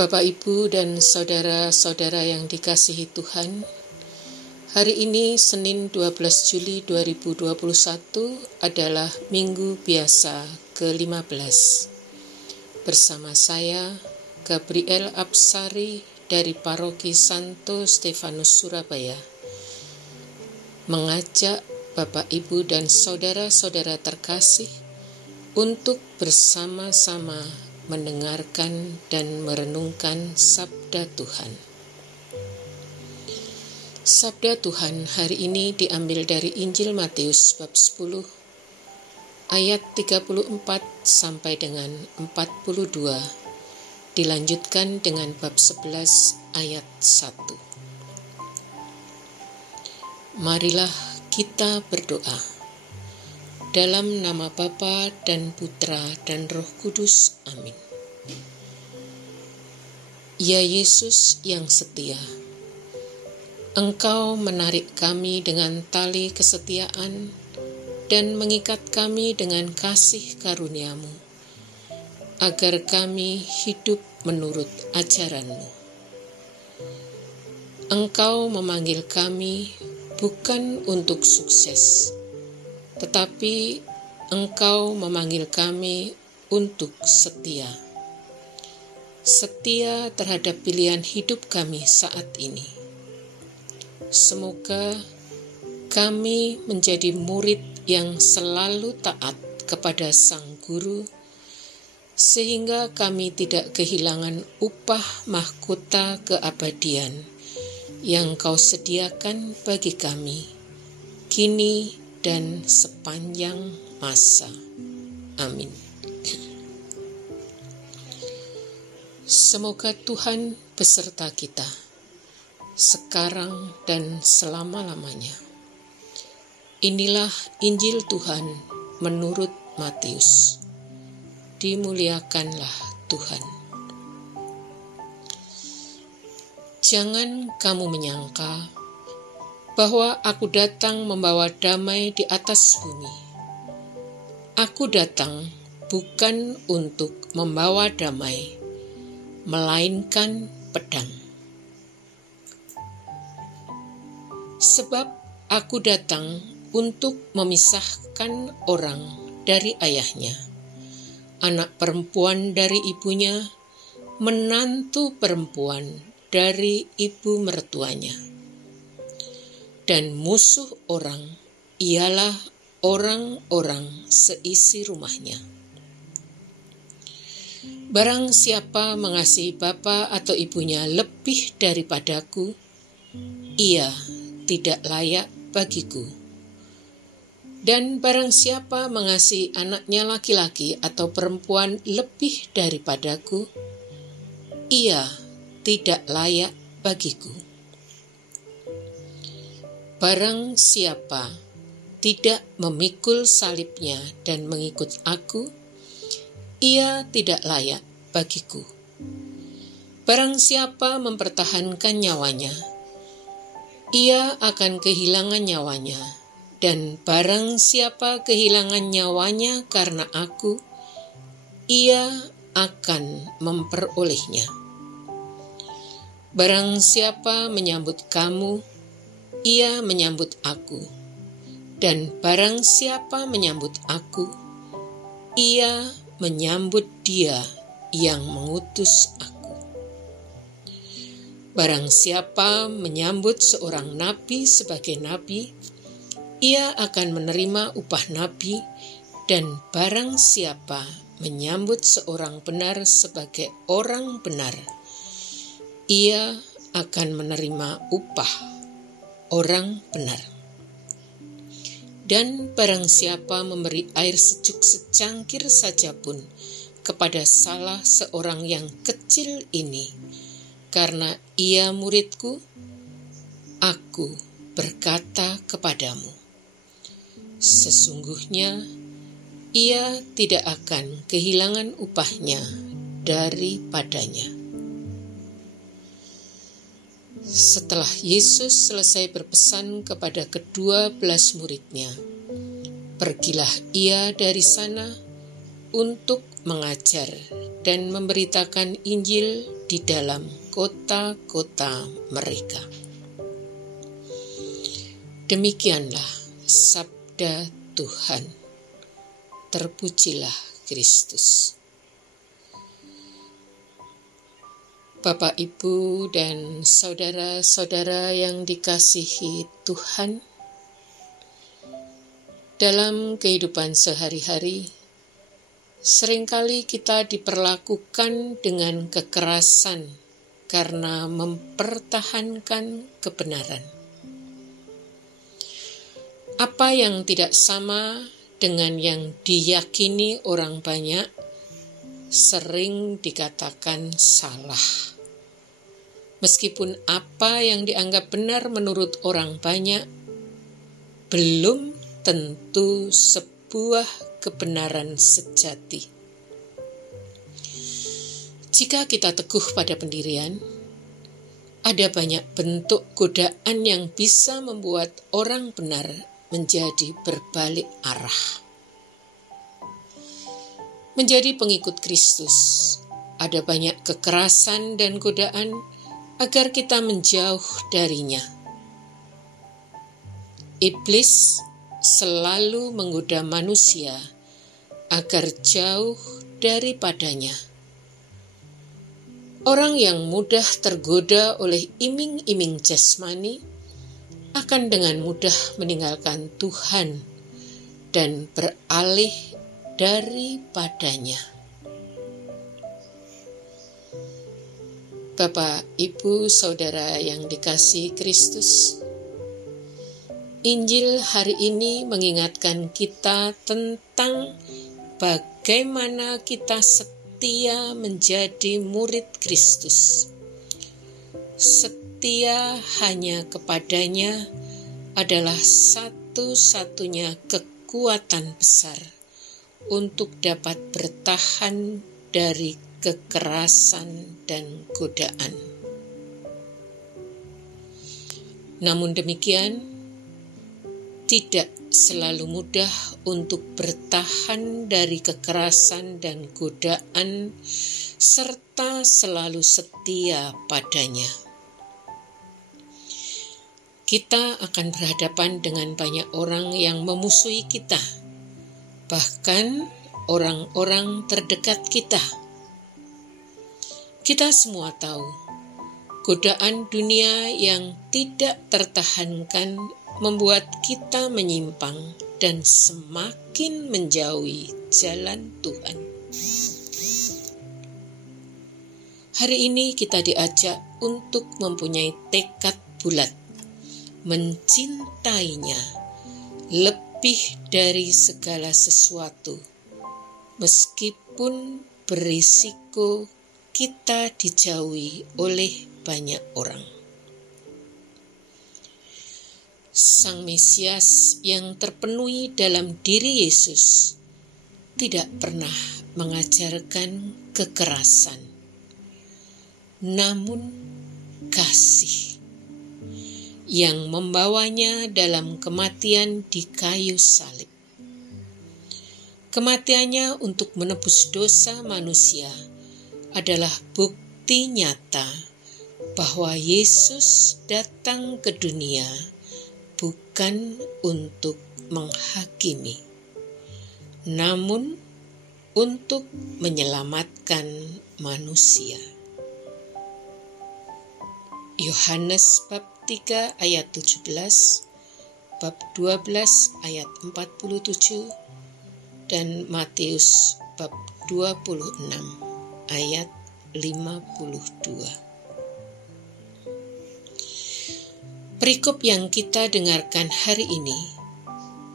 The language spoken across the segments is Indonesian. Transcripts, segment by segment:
Bapak, Ibu, dan saudara-saudara yang dikasihi Tuhan, hari ini Senin 12 Juli 2021 adalah Minggu Biasa ke-15. Bersama saya, Gabriel Absari dari Paroki Santo Stefanus Surabaya, mengajak Bapak, Ibu, dan saudara-saudara terkasih untuk bersama-sama mendengarkan dan merenungkan Sabda Tuhan. Sabda Tuhan hari ini diambil dari Injil Matius bab 10 ayat 34 sampai dengan 42, dilanjutkan dengan bab 11 ayat 1. Marilah kita berdoa. Dalam nama Bapa dan Putra dan Roh Kudus. Amin. Ya Yesus yang setia, Engkau menarik kami dengan tali kesetiaan dan mengikat kami dengan kasih karunia-Mu, agar kami hidup menurut ajaran-Mu. Engkau memanggil kami bukan untuk sukses, tetapi Engkau memanggil kami untuk setia. Setia terhadap pilihan hidup kami saat ini. Semoga kami menjadi murid yang selalu taat kepada Sang Guru, sehingga kami tidak kehilangan upah mahkota keabadian yang Kau sediakan bagi kami, kini dan sepanjang masa. Amin. Semoga Tuhan beserta kita, sekarang dan selama-lamanya. Inilah Injil Tuhan menurut Matius. Dimuliakanlah Tuhan. Jangan kamu menyangka bahwa aku datang membawa damai di atas bumi. Aku datang bukan untuk membawa damai, melainkan pedang. Sebab aku datang untuk memisahkan orang dari ayahnya, anak perempuan dari ibunya, menantu perempuan dari ibu mertuanya. Dan musuh orang ialah orang-orang seisi rumahnya. Barang siapa mengasihi bapa atau ibunya lebih daripadaku, ia tidak layak bagiku. Dan barang siapa mengasihi anaknya laki-laki atau perempuan lebih daripadaku, ia tidak layak bagiku. Barang siapa tidak memikul salibnya dan mengikut aku, ia tidak layak bagiku. Barang siapa mempertahankan nyawanya, ia akan kehilangan nyawanya. Dan barang siapa kehilangan nyawanya karena aku, ia akan memperolehnya. Barang siapa menyambut kamu, ia menyambut aku, dan barang siapa menyambut aku, ia menyambut Dia yang mengutus aku. Barang siapa menyambut seorang nabi sebagai nabi, ia akan menerima upah nabi, dan barang siapa menyambut seorang benar sebagai orang benar, ia akan menerima upah orang benar. Dan barang siapa memberi air sejuk secangkir saja pun kepada salah seorang yang kecil ini, karena ia muridku, aku berkata kepadamu, sesungguhnya ia tidak akan kehilangan upahnya daripadanya. Setelah Yesus selesai berpesan kepada ke-12 muridnya, pergilah ia dari sana untuk mengajar dan memberitakan Injil di dalam kota-kota mereka. Demikianlah sabda Tuhan. Terpujilah Kristus. Bapak, Ibu, dan saudara-saudara yang dikasihi Tuhan, dalam kehidupan sehari-hari, seringkali kita diperlakukan dengan kekerasan karena mempertahankan kebenaran. Apa yang tidak sama dengan yang diyakini orang banyak sering dikatakan salah. Meskipun apa yang dianggap benar menurut orang banyak belum tentu sebuah kebenaran sejati. Jika kita teguh pada pendirian, ada banyak bentuk godaan yang bisa membuat orang benar menjadi berbalik arah. Menjadi pengikut Kristus, ada banyak kekerasan dan godaan agar kita menjauh darinya. Iblis selalu menggoda manusia agar jauh daripadanya. Orang yang mudah tergoda oleh iming-iming jasmani akan dengan mudah meninggalkan Tuhan dan beralih daripadanya. Bapak, Ibu, saudara yang dikasihi Kristus, Injil hari ini mengingatkan kita tentang bagaimana kita setia menjadi murid Kristus. Setia hanya kepadanya adalah satu-satunya kekuatan besar untuk dapat bertahan dari kekerasan dan godaan. Namun demikian, tidak selalu mudah untuk bertahan dari kekerasan dan godaan, serta selalu setia padanya. Kita akan berhadapan dengan banyak orang yang memusuhi kita, bahkan orang-orang terdekat kita. Kita semua tahu, godaan dunia yang tidak tertahankan membuat kita menyimpang dan semakin menjauhi jalan Tuhan. Hari ini kita diajak untuk mempunyai tekad bulat, mencintainya lebih dari segala sesuatu, meskipun berisiko kita dijauhi oleh banyak orang. Sang Mesias yang terpenuhi dalam diri Yesus tidak pernah mengajarkan kekerasan, namun kasih yang membawanya dalam kematian di kayu salib. Kematiannya untuk menebus dosa manusia adalah bukti nyata bahwa Yesus datang ke dunia bukan untuk menghakimi, namun untuk menyelamatkan manusia. Yohanes bab 3 ayat 17, bab 12 ayat 47, dan Matius bab 26 ayat 52. Perikop yang kita dengarkan hari ini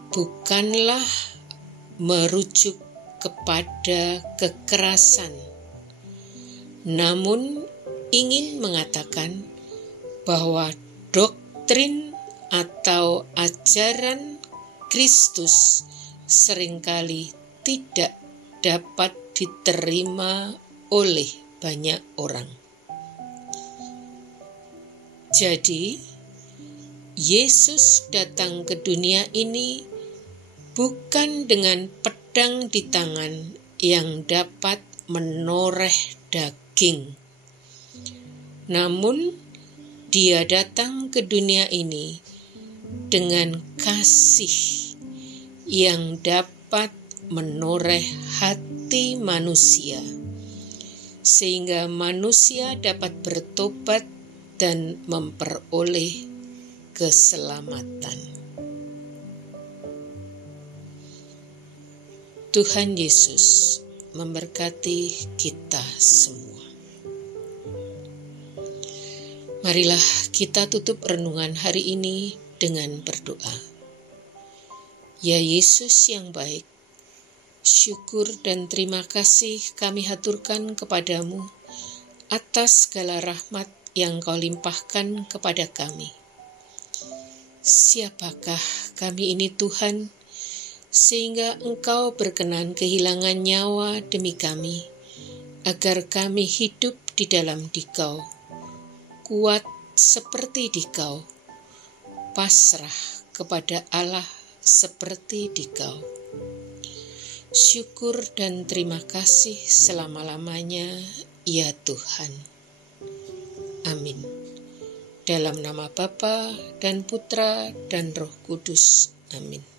bukanlah merujuk kepada kekerasan, namun ingin mengatakan bahwa doktrin atau ajaran Kristus seringkali tidak dapat diterima oleh banyak orang. Jadi, Yesus datang ke dunia ini bukan dengan pedang di tangan yang dapat menoreh daging. Namun Dia datang ke dunia ini dengan kasih yang dapat menoreh hati manusia, sehingga manusia dapat bertobat dan memperoleh keselamatan. Tuhan Yesus memberkati kita semua. Marilah kita tutup renungan hari ini dengan berdoa. Ya Yesus yang baik, syukur dan terima kasih kami haturkan kepadamu atas segala rahmat yang Kau limpahkan kepada kami. Siapakah kami ini Tuhan, sehingga Engkau berkenan kehilangan nyawa demi kami, agar kami hidup di dalam Dikau, kuat seperti Dikau, pasrah kepada Allah seperti Dikau. Syukur dan terima kasih selama-lamanya, ya Tuhan. Amin. Dalam nama Bapa dan Putra dan Roh Kudus. Amin.